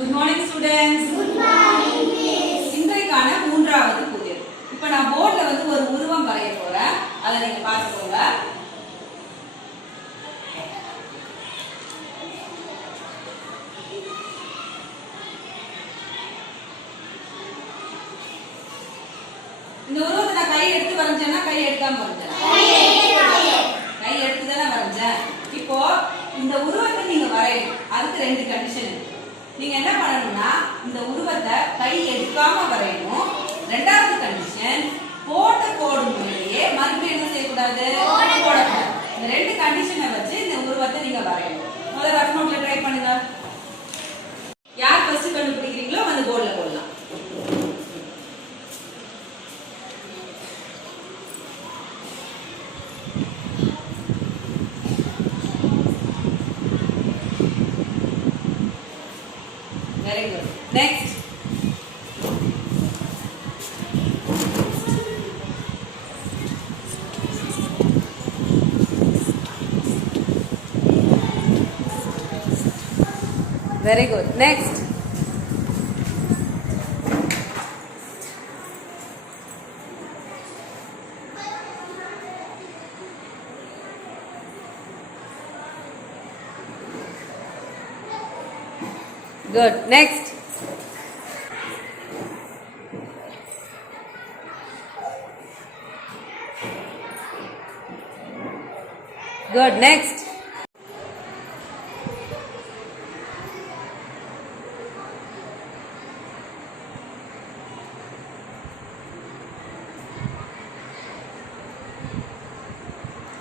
Good morning students. Good morning miss. இன்றைக்கான மூன்றாவது புதிர். இப்போ நான் போர்ட்ல வந்து ஒரு உருவம் வரைய போறேன். அதை நீங்க பாத்துக்கோங்க. இந்த உருவத்தை நான் கை எடுத்து வரைஞ்சேன்னா கை எடுக்காம வரைஞ்சேன். கை எடுத்து தானே வரைஞ்சேன். இப்போ இந்த உருவத்தை நீங்க வரையணும். அதுக்கு ரெண்டு கண்டிஷன் இருக்கு. நீங்க என்ன பண்ணணும்னா இந்த உருவத்தை கை எடுக்காம வரையணும். ரெண்டாவது கண்டிஷன் போட்ட கோடு மேலேயே மறுபடியும் என்ன செய்யக்கூடாது, போடக்கூடாது. இந்த ரெண்டு கண்டிஷனை வச்சு இந்த உருவத்தை நீங்க வரையணும். முதல்ல ரஃப் நோட்ல ட்ரை பண்ணுங்க. யார் ஃபர்ஸ்ட் கண்டுபிடிக்கிறீங்களோ அந்த போர்ட்ல போடலாம். Very good. Next. Very good. Next. Good. Next. Good. Next.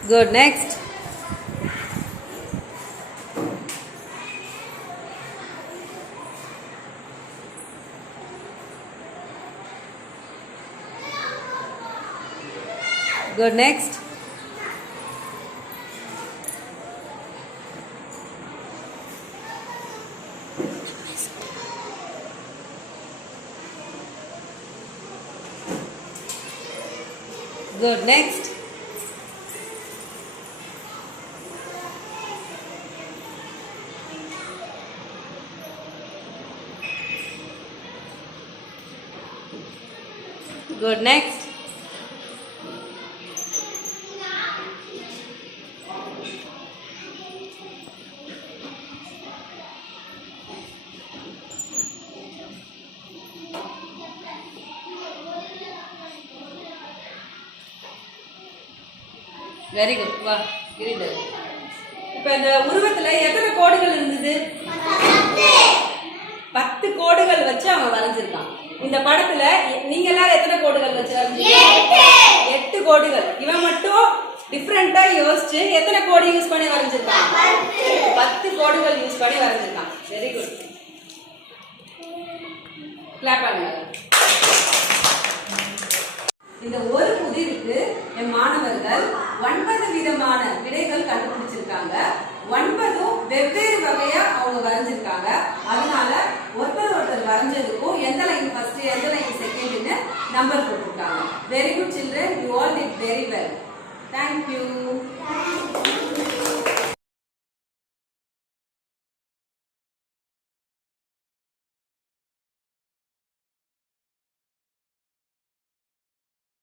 Good. Next. Good. Next. Good. Next. Good. Next. Very good. வா இருந்து. இப்போ இந்த உருவத்துல எத்தனை கோடுகள் இருந்தது? 10 கோடுகள் வச்சு அவன் வரைஞ்சிருக்கான். இந்த படத்துல நீங்க எல்லாரும் எத்தனை கோடுகள் வச்சு வரைஞ்சீங்க? 8 கோடுகள். இவன் மட்டும் டிஃபரண்டா யோசிச்சு எத்தனை கோடு யூஸ் பண்ணி வரைஞ்சிருக்கான்? 10 கோடுகள் யூஸ் பண்ணி வரைஞ்சிருக்கான். Very good. கிளாப் பண்ணுங்க. இந்த ஒரு புதிருக்கு என் மாணவர்கள் 9 விதமான விடைகள் கண்டுபிடிச்சிருக்காங்க. 9 வெவ்வேறு வகையா அவங்க வரைஞ்சிருக்காங்க. அதனால ஒருத்தர் வரைஞ்சதுக்கும் எந்த லைன் ஃபர்ஸ்ட் எந்த லைன் செகண்ட்னு நம்பர் போட்டிருக்காங்க. Very good children, you all did very well. Thank you.